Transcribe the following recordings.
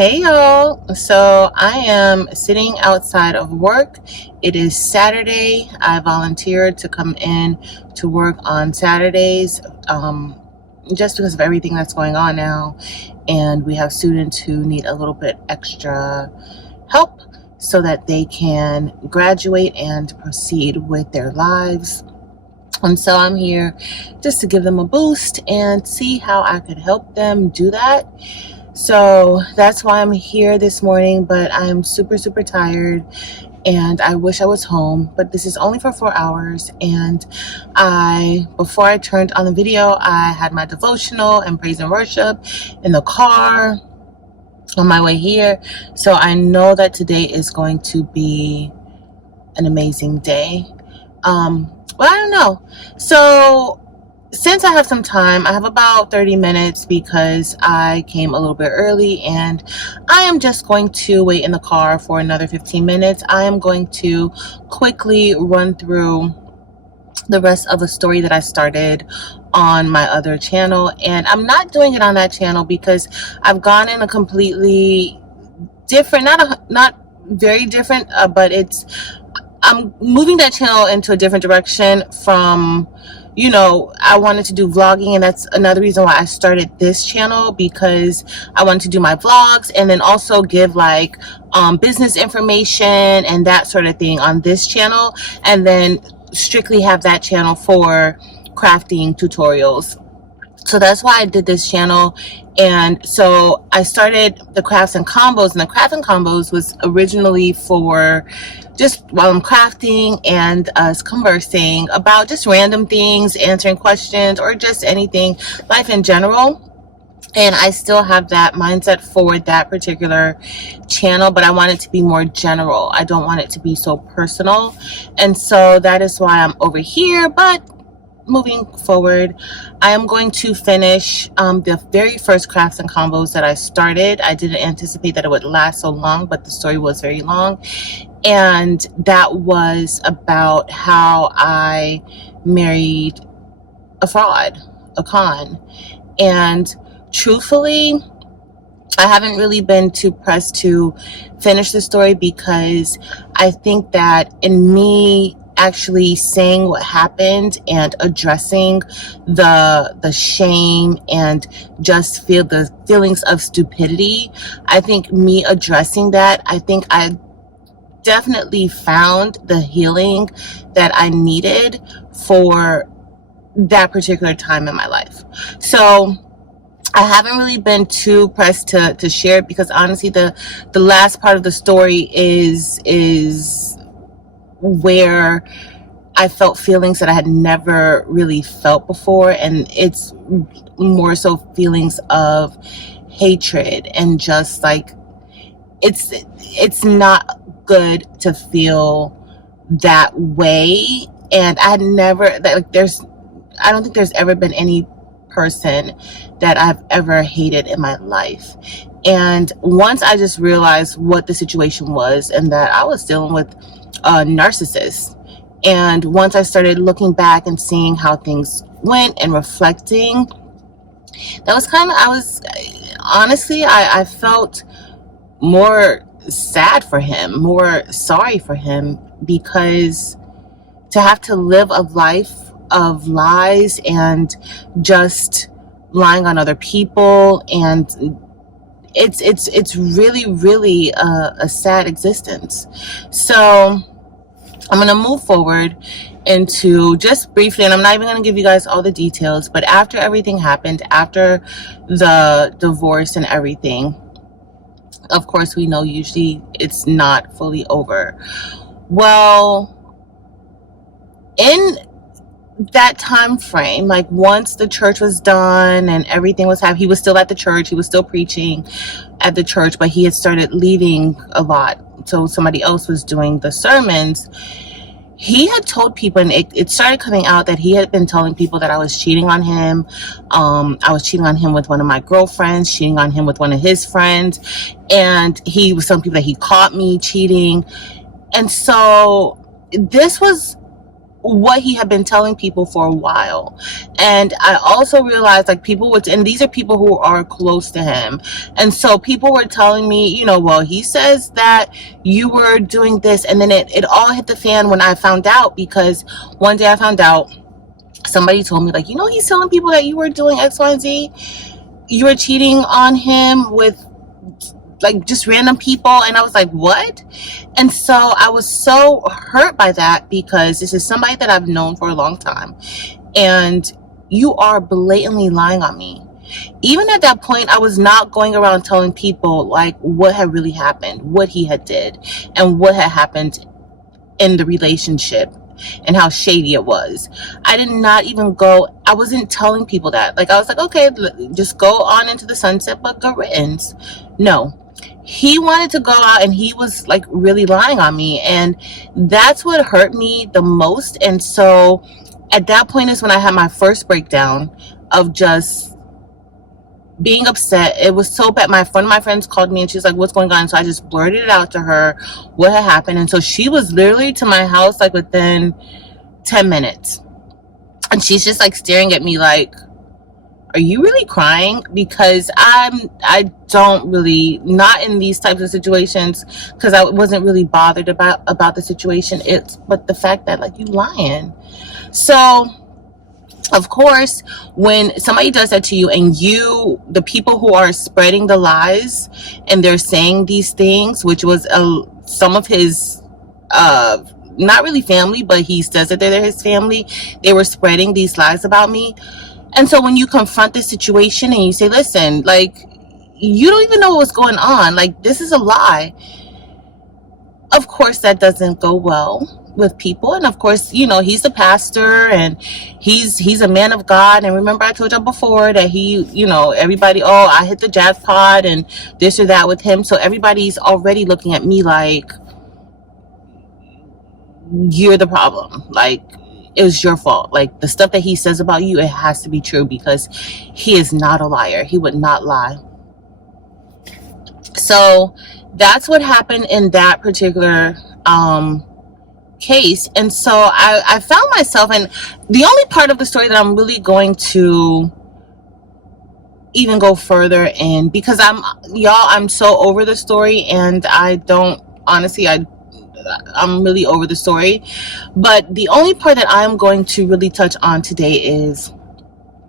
Hey y'all. So I am sitting outside of work. It is Saturday. I volunteered to come in to work on Saturdays just because of everything that's going on now. And we have students who need a little bit extra help so that they can graduate and proceed with their lives. And so I'm here just to give them a boost and see how I could help them do that. So that's why I'm here this morning, but I'm super, super tired and I wish I was home, but this is only for 4 hours. And before I turned on the video, I had my devotional and praise and worship in the car on my way here. So I know that today is going to be an amazing day. Well, I don't know. So since I have some time, I have about 30 minutes because I came a little bit early and I am just going to wait in the car for another 15 minutes. I am going to quickly run through the rest of a story that I started on my other channel, and I'm not doing it on that channel because I've gone in a completely different, not very different, but I'm moving that channel into a different direction from, I wanted to do vlogging, and that's another reason why I started this channel, because I wanted to do my vlogs and then also give like business information and that sort of thing on this channel, and then strictly have that channel for crafting tutorials. So that's why I did this channel. And so I started the crafts and combos, and the crafts and combos was originally for just while I'm crafting and us conversing about just random things, answering questions, or just anything, life in general. And I still have that mindset for that particular channel, but I want it to be more general. I don't want it to be so personal. And so that is why I'm over here. But moving forward, I am going to finish the very first crafts and combos that I started. I didn't anticipate that it would last so long, but the story was very long. And that was about how I married a fraud, a con. And truthfully, I haven't really been too pressed to finish the story, because I think that in me actually saying what happened and addressing the shame and just feel the feelings of stupidity, I think me addressing that, I think I definitely found the healing that I needed for that particular time in my life. So I haven't really been too pressed to share it, because honestly the last part of the story is where I felt feelings that I had never really felt before, and it's more so feelings of hatred, and just like it's not good to feel that way. And I had never, I don't think there's ever been any person that I've ever hated in my life. And once I just realized what the situation was, and that I was dealing with a narcissist, and once I started looking back and seeing how things went and reflecting, that was I felt more sad for him, more sorry for him, because to have to live a life of lies and just lying on other people, and it's really, really a sad existence. So I'm going to move forward into just briefly, and I'm not even going to give you guys all the details, but after everything happened, after the divorce and everything, of course, we know usually it's not fully over. Well, in that time frame, like once the church was done and everything was happening, he was still at the church, he was still preaching at the church, but he had started leaving a lot, so somebody else was doing the sermons. He had told people, and it started coming out, that he had been telling people that I was cheating on him. I was cheating on him with one of my girlfriends, cheating on him with one of his friends, and he was telling people that he caught me cheating. And so this was what he had been telling people for a while. And I also realized, like, people would, and these are people who are close to him, and so people were telling me, well, he says that you were doing this, and then it all hit the fan when I found out, because one day I found out, somebody told me, like, he's telling people that you were doing X, Y, and Z. You were cheating on him with, like, just random people. And I was like, what? And so I was so hurt by that, because this is somebody that I've known for a long time, and you are blatantly lying on me. Even at that point, I was not going around telling people, like, what had really happened, what he had did, and what had happened in the relationship, and how shady it was. I wasn't telling people that. Like, I was like, okay, just go on into the sunset, but good riddance. No. He wanted to go out, and he was, like, really lying on me, and that's what hurt me the most. And so at that point is when I had my first breakdown of just being upset. It was so bad. One of my friends called me, and she was like, what's going on? So I just blurted it out to her what had happened. And so she was literally to my house, like, within 10 minutes. And she's just, like, staring at me like, are you really crying? Because I don't really, not in these types of situations, because I wasn't really bothered about the situation. But the fact that, like, you lying. So of course, when somebody does that to you, and the people who are spreading the lies, and they're saying these things, which was some of his, not really family, but he says that they're his family, they were spreading these lies about me. And so when you confront the situation and you say, listen, like, you don't even know what's going on, like, this is a lie. Of course, that doesn't go well with people. And of course, he's the pastor, and he's a man of God. And remember, I told you before that he, everybody, oh, I hit the jackpot and this or that with him. So everybody's already looking at me like, you're the problem. Like, it was your fault. Like, the stuff that he says about you, it has to be true, because he is not a liar. He would not lie. So that's what happened in that particular case. And so I found myself, and the only part of the story that I'm really going to even go further in, because I'm so over the story, and I don't, honestly, I'm really over the story. But the only part that I'm going to really touch on today is,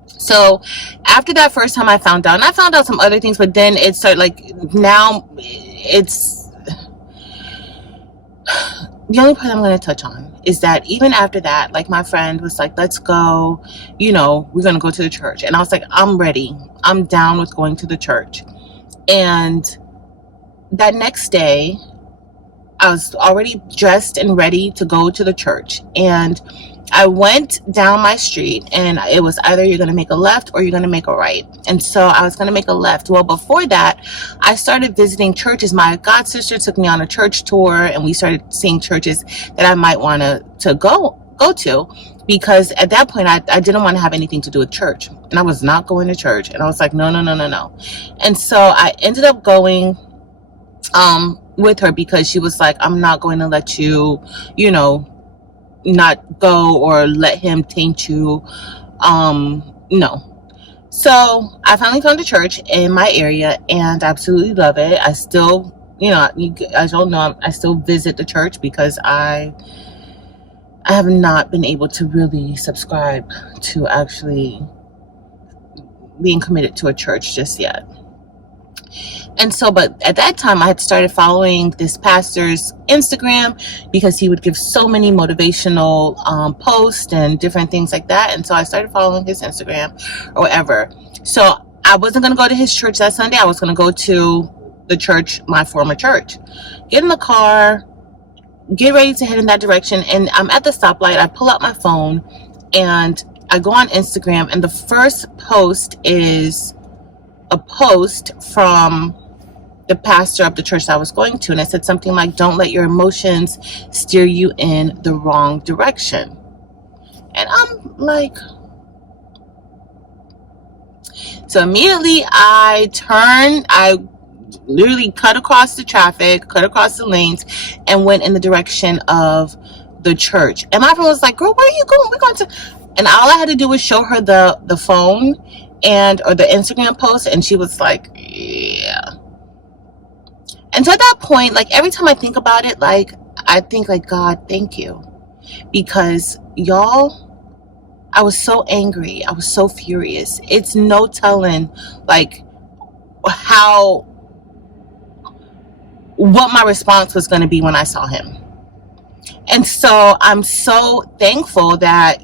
so after that first time I found out, and I found out some other things, but then it started, like, now it's, the only part I'm going to touch on is that even after that, like, my friend was like, let's go, we're going to go to the church. And I was like, I'm ready. I'm down with going to the church. And that next day, I was already dressed and ready to go to the church. And I went down my street, and it was either you're going to make a left or you're going to make a right. And so I was going to make a left. Well, before that, I started visiting churches. My god sister took me on a church tour, and we started seeing churches that I might want to go to, because at that point I didn't want to have anything to do with church, and I was not going to church. And I was like, no. And so I ended up going with her, because she was like, I'm not going to let you, not go or let him taint you. No. So I finally found a church in my area, and I absolutely love it. I still, you guys don't know, I still visit the church, because I have not been able to really subscribe to actually being committed to a church just yet. And so, but at that time I had started following this pastor's Instagram, because he would give so many motivational posts and different things like that. And so I started following his Instagram or whatever. So I wasn't going to go to his church that Sunday. I was going to go to the church, my former church. Get in the car, get ready to head in that direction. And I'm at the stoplight. I pull out my phone and I go on Instagram. And the first post is a post from the pastor of the church that I was going to, and it said something like, don't let your emotions steer you in the wrong direction. And I'm like, so immediately I literally cut across the traffic, cut across the lanes, and went in the direction of the church. And my friend was like, girl, where are you going? We're going to, and all I had to do was show her the phone or the Instagram post, and she was like, yeah. And so at that point, like every time I think about it, like I think like, God, thank you. Because y'all, I was so angry. I was so furious. It's no telling like what my response was going to be when I saw him. And so I'm so thankful that,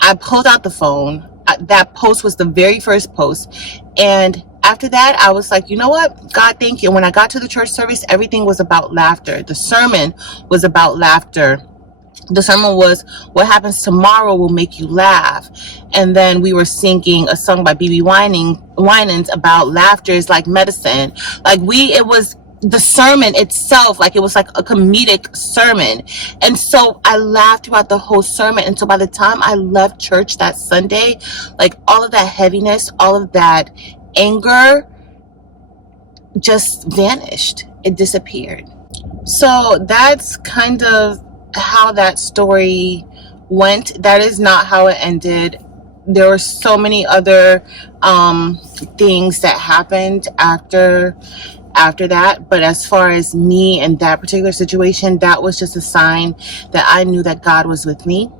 I pulled out the phone. That post was the very first post. And after that, I was like, you know what? God, thank you. When I got to the church service, everything was about laughter. The sermon was about laughter. The sermon was, what happens tomorrow will make you laugh. And then we were singing a song by B.B. Winans about laughter is like medicine. Like it was the sermon itself, like it was like a comedic sermon. And so I laughed throughout the whole sermon. And so by the time I left church that Sunday, like all of that heaviness, all of that anger just vanished. It disappeared. So that's kind of how that story went. That is not how it ended. There were so many other things that happened after that, but as far as me and that particular situation, that was just a sign that I knew that God was with me.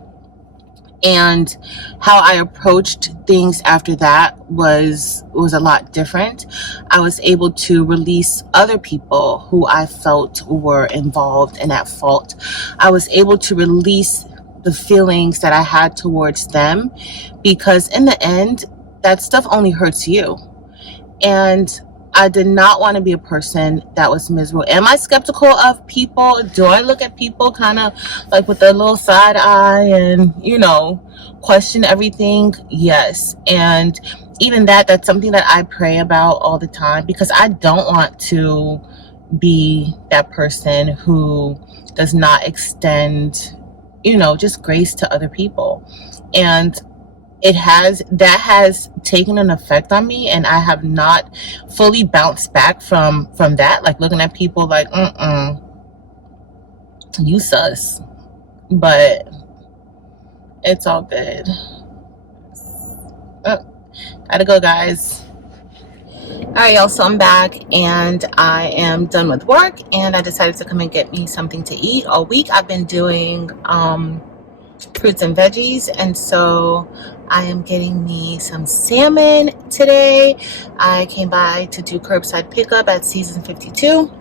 And how I approached things after that was a lot different. I was able to release other people who I felt were involved and at fault. I was able to release the feelings that I had towards them, because in the end, that stuff only hurts you. And I did not want to be a person that was miserable. Am I skeptical of people? Do I look at people kind of like with a little side eye and, question everything? Yes. And even that's something that I pray about all the time, because I don't want to be that person who does not extend, just grace to other people. And that has taken an effect on me, and I have not fully bounced back from that, like looking at people like, you sus. But it's all good. Gotta go, guys. All right, y'all, so I'm back and I am done with work, and I decided to come and get me something to eat. All week I've been doing fruits and veggies, and so I am getting me some salmon today. I came by to do curbside pickup at Seasons 52,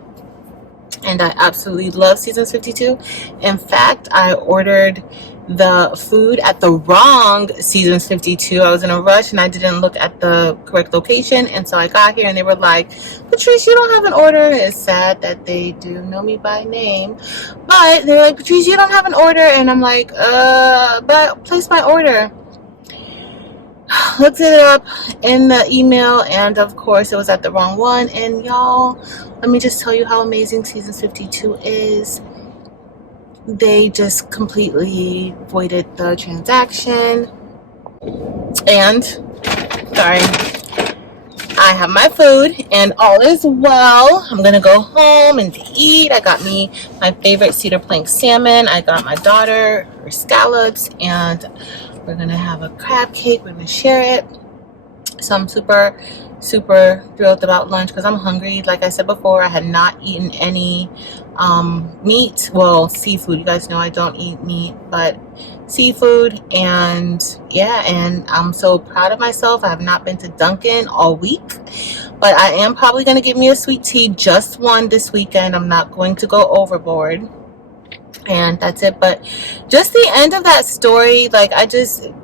and I absolutely love Seasons 52. In fact, I ordered the food at the wrong Seasons 52. I was in a rush and I didn't look at the correct location, and so I got here and they were like, Patrice, you don't have an order. It's sad that they do know me by name, but they're like, Patrice, you don't have an order. And I'm like, but place my order. Looked it up in the email, and of course it was at the wrong one. And y'all, let me just tell you how amazing Seasons 52 is. They just completely voided the transaction. And sorry, I have my food and all is well. I'm gonna go home and eat. I got me my favorite cedar plank salmon. I got my daughter her scallops, and we're gonna have a crab cake. We're gonna share it. So I'm super thrilled about lunch because I'm hungry. Like I said before, I had not eaten any meat. Well, seafood. You guys know I don't eat meat, but seafood. And yeah, and I'm so proud of myself. I have not been to Dunkin' all week, but I am probably going to get me a sweet tea, just one this weekend. I'm not going to go overboard. And that's it. But just the end of that story, like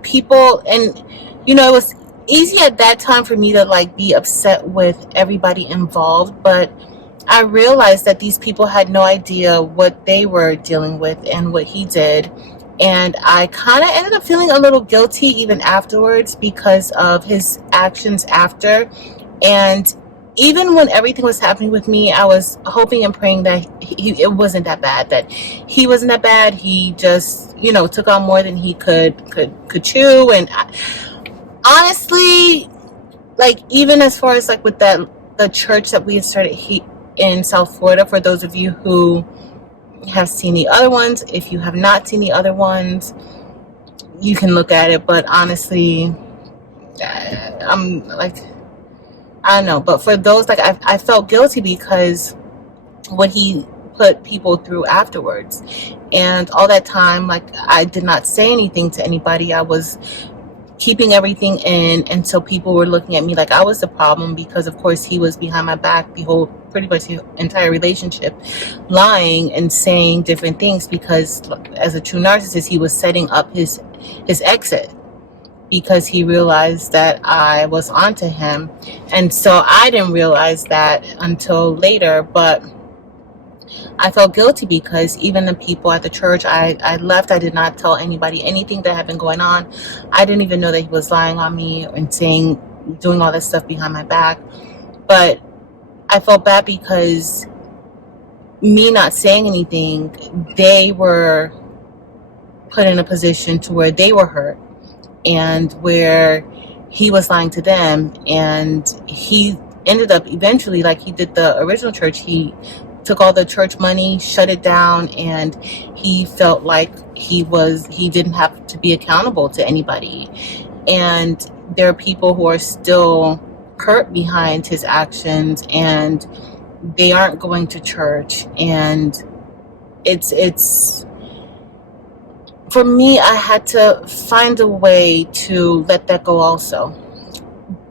people, and it was easy at that time for me to like be upset with everybody involved, but I realized that these people had no idea what they were dealing with and what he did. And I kind of ended up feeling a little guilty even afterwards because of his actions after. And even when everything was happening with me, I was hoping and praying that it wasn't that bad, that he wasn't that bad. He just, took on more than he could chew. And honestly, like, even as far as like with the church that we had started in South Florida, for those of you who have seen the other ones. If you have not seen the other ones, you can look at it. But honestly, I'm like, I don't know. But for those, like, I felt guilty because what he put people through afterwards. And all that time, like, I did not say anything to anybody. I was keeping everything in until people were looking at me like I was the problem, because of course he was behind my back the whole, pretty much the entire relationship, lying and saying different things, because as a true narcissist he was setting up his exit, because he realized that I was onto him. And so I didn't realize that until later, but I felt guilty because even the people at the church, I left. I did not tell anybody anything that had been going on. I didn't even know that he was lying on me and saying, doing all this stuff behind my back. But I felt bad because me not saying anything, they were put in a position to where they were hurt, and where he was lying to them. And he ended up eventually, like he did the original church, he took all the church money, shut it down, and he felt like he didn't have to be accountable to anybody. And there are people who are still hurt behind his actions, and they aren't going to church. And it's for me, I had to find a way to let that go also.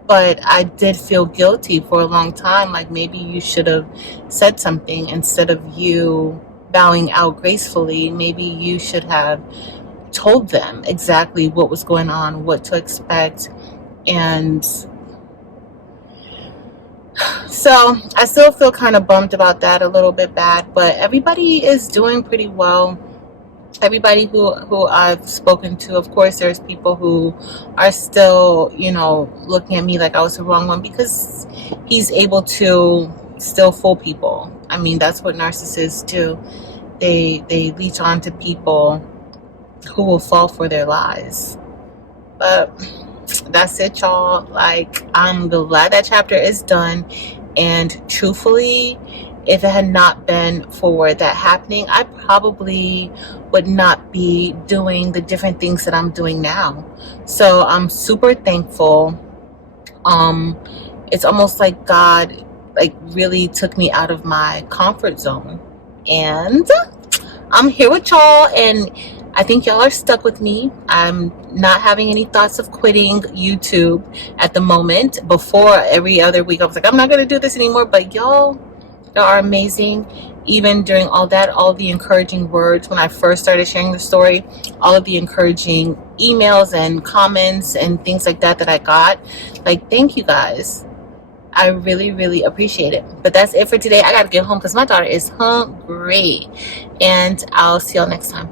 But I did feel guilty for a long time, like maybe you should have said something instead of you bowing out gracefully. Maybe you should have told them exactly what was going on, what to expect. And so I still feel kind of bummed about that, a little bit bad, but everybody is doing pretty well. Everybody who I've spoken to, of course, there's people who are still, looking at me like I was the wrong one, because he's able to still fool people. I mean, that's what narcissists do. They leech on to people who will fall for their lies. But that's it, y'all. Like, I'm glad that chapter is done. And truthfully, if it had not been for that happening, I probably would not be doing the different things that I'm doing now. So I'm super thankful. It's almost like God, like, really took me out of my comfort zone. And I'm here with y'all, and I think y'all are stuck with me. I'm not having any thoughts of quitting YouTube at the moment. Before, every other week I was like, I'm not going to do this anymore. But y'all are amazing. Even during all that, all the encouraging words when I first started sharing the story, all of the encouraging emails and comments and things like that I got, like, thank you guys. I really, really appreciate it. But that's it for today. I gotta get home because my daughter is hungry. And I'll see y'all next time.